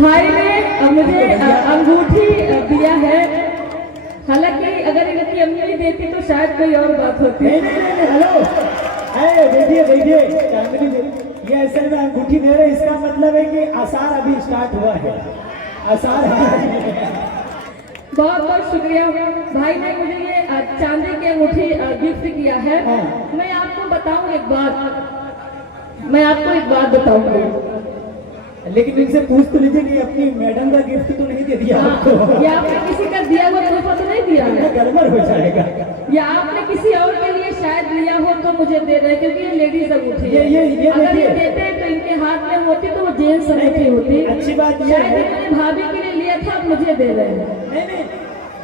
भाई ने मुझे अंगूठी दिया है। हालांकि अगर इनकी अम्मी देती तो शायद कोई और बात होती। नहीं, हेलो, देखिए ये असल में अंगूठी दे रहे, इसका मतलब है कि आसार अभी स्टार्ट हुआ है। आसार बहुत बहुत शुक्रिया। भाई ने मुझे ये चांदी की अंगूठी गिफ्ट किया है। मैं आपको बताऊं एक बात बताऊंगी, लेकिन इनसे पूछ तो लीजिए कि अपनी मैडम का गिफ्ट तो नहीं दे दिया आपको? या आपने किसी का दिया हुआ तोहफा तो नहीं दिया है? गड़बड़ हो जाएगा। या आपने किसी और के लिए शायद लिया हो तो मुझे दे रहे, क्योंकि ये लेडीज अंगूठी है। ये अगर ये देते तो इनके हाथ में होती तो वो जेंट्स अंगूठी होती। अच्छी बात ये शायद है, इन्होंने भाभी के लिए लिया था, मुझे दे रहे हैं। नहीं,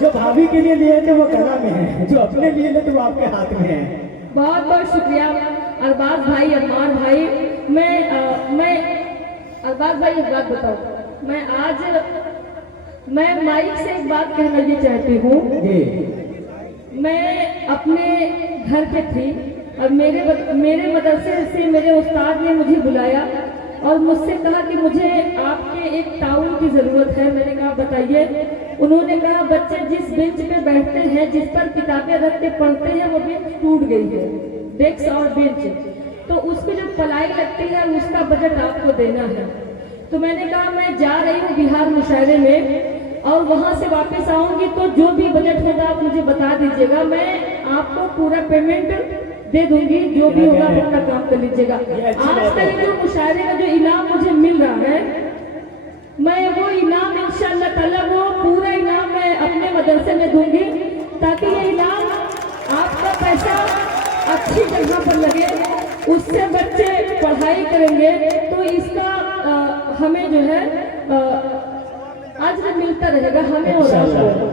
जो भाभी के लिए लिए थे वो कला में है, जो अपने लिए ले तो वो आपके हाथ में है। बहुत बहुत शुक्रिया अरबाज भाई, अरमान भाई। मैं अरबाज भाई एक बात बताओ, मैं माइक से एक बात कहना ये चाहती हूँ। मैं अपने घर पे थी और मेरे मदरसे से मेरे उस्ताद ने मुझे बुलाया और मुझसे कहा कि मुझे आपके एक ताउन की जरूरत है। मैंने कहा बताइए। उन्होंने कहा बच्चे जिस बेंच पे बैठते हैं, जिस पर किताबें रख के पढ़ते हैं, वो बेंच टूट गई है, डेस्क और बेंच, तो उसकी जो पलाई लगती है उसका बजट आपको देना है। तो मैंने कहा मैं जा रही हूँ बिहार मुशायरे में और वहाँ से वापस आऊंगी, तो जो भी बजट होगा आप मुझे बता दीजिएगा, मैं आपको पूरा पेमेंट दे दूंगी, जो भी होगा आप अपना काम कर लीजिएगा। आज का ये जो मुशायरे का जो इनाम मुझे मिल रहा है, मैं वो इनाम इंशाअल्लाह ताला वो पूरा इनाम मैं अपने मदरसे में दूंगी, ताकि ये इनाम आपका पैसा अच्छी जगह पर लगे, उससे बच्चे पढ़ाई करेंगे, तो इसका हमें जो है अज्र मिलता रहेगा हमें और आपको।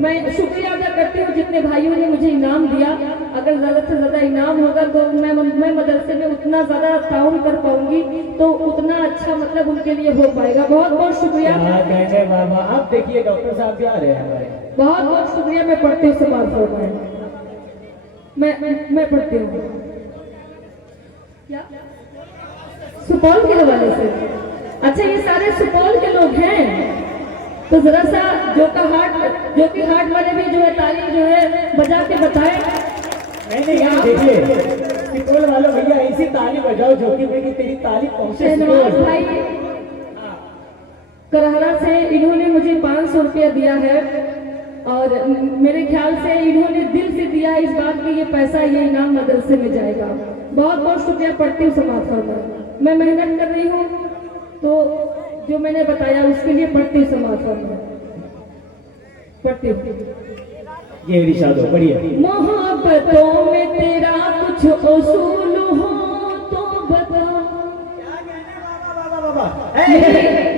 मैं शुक्रिया अदा करती हूँ जितने भाइयों ने मुझे इनाम दिया। अगर ज्यादा से ज्यादा इनाम होगा तो मैं मदरसे में उतना ज्यादा ताउन कर पाऊंगी, तो उतना अच्छा मतलब उनके लिए हो पाएगा। बहुत बहुत शुक्रिया। बाबा आप देखिए डॉक्टर साहब भी आ रहे हैं हमारे। बहुत बहुत शुक्रिया। मैं पढ़ती हूँ सवाल फरमाएं। मैं पढ़ती हूँ क्या सुपौल के हवाले से। अच्छा, ये सारे सुपौल के लोग हैं, तो जरा सा जो कि हाट वाले भी जो है ताली जो है बजा के बताए। नहीं यहाँ देखिए सुपौल वालों भैया ऐसी ताली बजाओ जो कि तेरी ताली पहुंचे। भाई करहरा से इन्होंने मुझे 500 रुपया दिया है और मेरे ख्याल से इन्होंने दिल से दिया इस बात की ये पैसा ये इनाम मदरसे में जाएगा। बहुत बहुत शुक्रिया। पढ़ती हूँ समाज फरमा। मैं मेहनत कर रही हूँ, तो जो मैंने बताया उसके लिए पढ़ती हूँ समाज फरमा। पढ़ती हूँ ये इरशाद हो बढ़िया। मोहब्बतों में तेरा कुछ उसूल हो तो बता।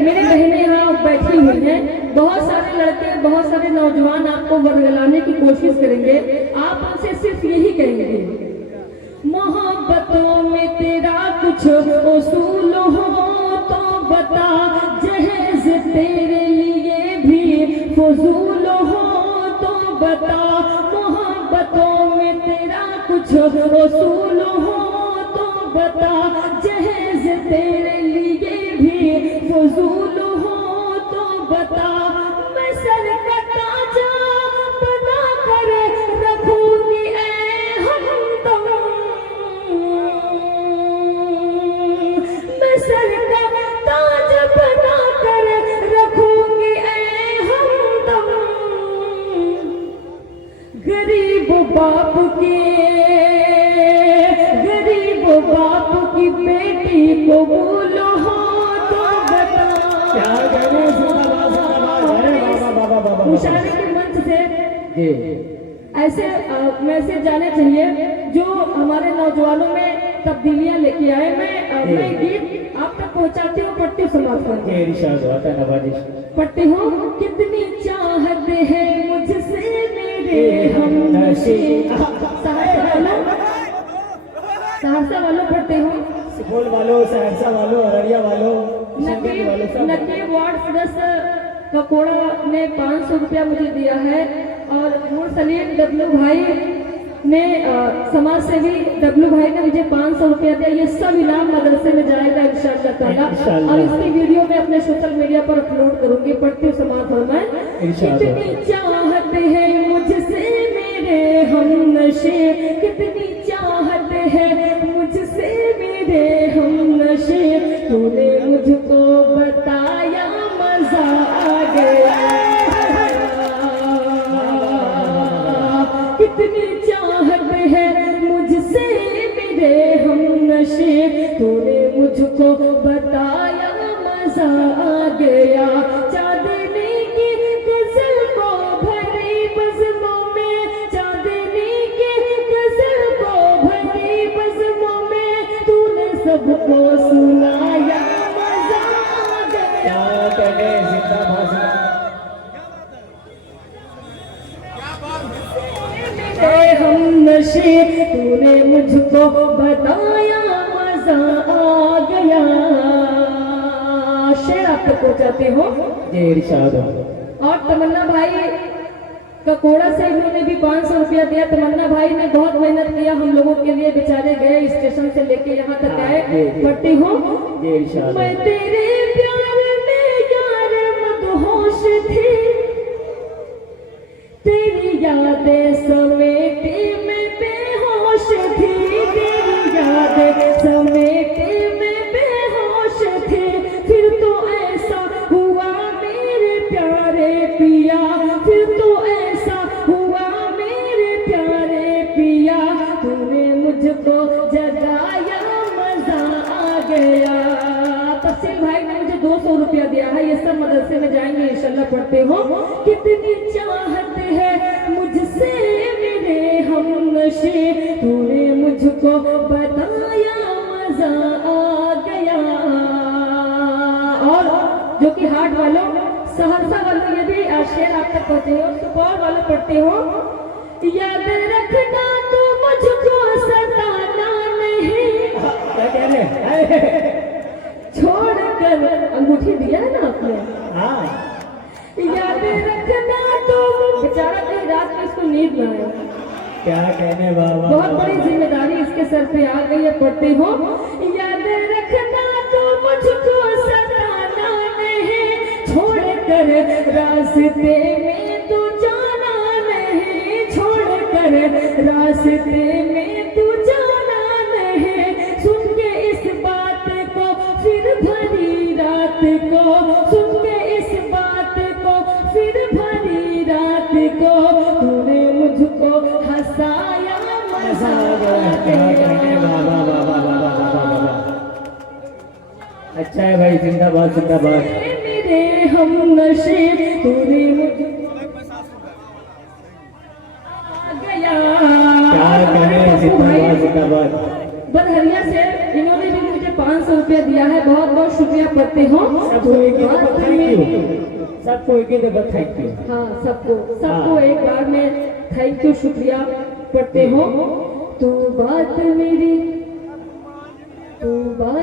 मेरे बहनें यहाँ बैठी हुई हैं, बहुत सारे लड़के बहुत सारे नौजवान आपको वर्गलाने की कोशिश करेंगे। आप उनसे सिर्फ यही कहेंगे मोहब्बतों में तेरा कुछ उसूल हो तो बता, जहेज तेरे लिए भी फजूल हो तो बता। मोहब्बतों में तेरा कुछ उसूल हो तो बता, जहेज तेरे लिए भी फजूल हो तो बता। मैं सर का ताजा बना कर रखूंगी ऐ हमदम, मैं सर का ताज बना कर रखूंगी ऐ हमदम। गरीब बाप की बेटी को बोलो हो तो बता। मुशायरे के मंच से ऐसे मैसेज जाने चाहिए जो हमारे नौजवानों में तब्दीलियां लेके आए। मैं गीत आप तक पहुंचाती हूँ, पढ़ती हूँ समाज पर। पढ़ती हूँ कितनी चाहत है मुझसे मेरे हमनशी। सहरसा वालों पढ़ते हो, सुपौल वालों, सहरसा वालों, अररिया वालों, नकीब वार्ड सदस्य ककोड़ा ने 500 रुपया मुझे दिया है और नूर सलीम डब्लू भाई ने समाज सेवी डब्लू भाई ने मुझे 500 रुपया दिया। ये सब इनाम मदरसे में जाएगा इंशाअल्लाह ताला। और इसकी वीडियो में अपने जरूर करूंगी। पढ़ती हूँ समाज फरमाए। कितनी चाहत है मुझसे मेरे हम नशे, कितनी चाहत है मुझसे मेरे हम नशे, तूने मुझको बताया मजा आ गया। कितनी चाहत है मुझसे मेरे हम नशे, तूने मुझको बताया मजा आ गया। चांदनी की गजल को भरी बज़्मों में, चांदनी की गजल को भरी बज़्मों में, तूने सबको सुनाया मजा आ गया। हम नशे, तूने मुझको बताया मजा आ गया। शेर आप तक पहुंचाते हो जी इरशाद। और तमन्ना भाई ककोड़ा से इन्होंने भी 500 रुपया दिया। तमन्ना भाई ने बहुत मेहनत किया हम लोगों के लिए, बेचारे गए स्टेशन से लेके यहाँ तक आए। पढ़ती हूँ। मैं तेरे प्यार में यार मदहोश थी, तेरी यादें समेटे मैं बेहोश थी, तेरी यादें समेटे मैं बेहोश थी। फिर तो ऐसा हुआ मेरे प्यारे पिया, फिर तो ऐसा हुआ मेरे प्यारे पिया, तूने मुझको जगाया मजा आ गया। तफसील भाई ने मुझे 200 रुपया दिया है। ये सब मदरसे में जाएंगे इंशाल्लाह। पढ़ते हो। कितनी चाहत है मुझसे मेरे हम नशे, तूने मुझको बताया मजा आ गया। और जो कि हाट वालों, सहरसा वालों, ये भी शेर आप तक पढ़ते हो। सुपौल वालों पढ़ते हो। याद रखना तो मुझको सताना नहीं, क्या कह रहे? छोड़ कर अंगूठी दिया है ना आपने। हाँ, याद रखना तो, बेचारा कहीं रात में इसको नींद ना आए। क्या कहने बाबा। बहुत बड़ी जिम्मेदारी इसके सर पे आ गई है। पढ़ते हो। याद रखना तो मुझको सताना नहीं, छोड़ कर रास्ते में तू जाना नहीं, छोड़ कर रास्ते में तू जाना नहीं। सुन के इस बात को फिर भरी रात को, सुन के इस बात को फिर भरी रात को, तूने मुझको हंसाया मजा आ गया। अच्छा है भाई, जिंदाबाद जिंदाबाद। मेरे हम नशे, तूने मुझको आ गया। क्या कहें, जिंदाबाद जिंदाबाद। बदहरिया से इन्होंने भी मुझे 500 रुपया दिया है। बहुत बहुत शुक्रिया। पढ़ते हो। सबको एक ही दफा थैंक यू, सबको एक ही दफा थैंक यू। हाँ, सबको एक बार में थैंक यू, शुक्रिया। पढ़ते हो। तू बात मेरी, तू बात